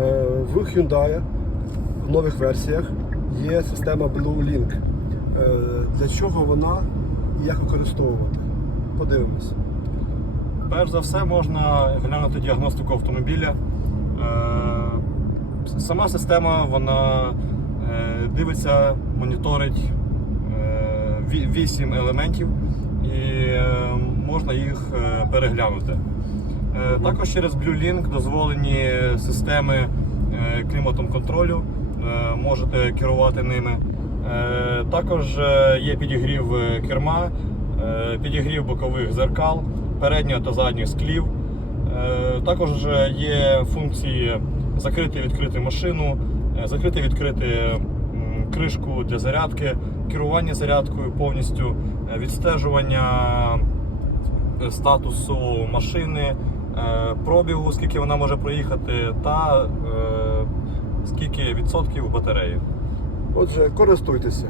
Е, В Hyundai в нових версіях є система Blue Link. Е, Для чого вона і як використовувати? Подивимось. Перш за все, можна глянути діагностику автомобіля. Е, Сама система вона дивиться, моніторить 8 елементів і можна їх переглянути. Е, Також через BlueLink дозволені системи е, кліматом контролю, е, можете керувати ними. Також є підігрів керма, підігрів бокових зеркал, переднього та задніх склів. Також є функції закрити відкрити машину, закрити відкрити кришку для зарядки, керування зарядкою повністю, відстежування статусу машини, пробігу, скільки вона може проїхати, та е, скільки відсотків батареї. Отже, користуйтеся.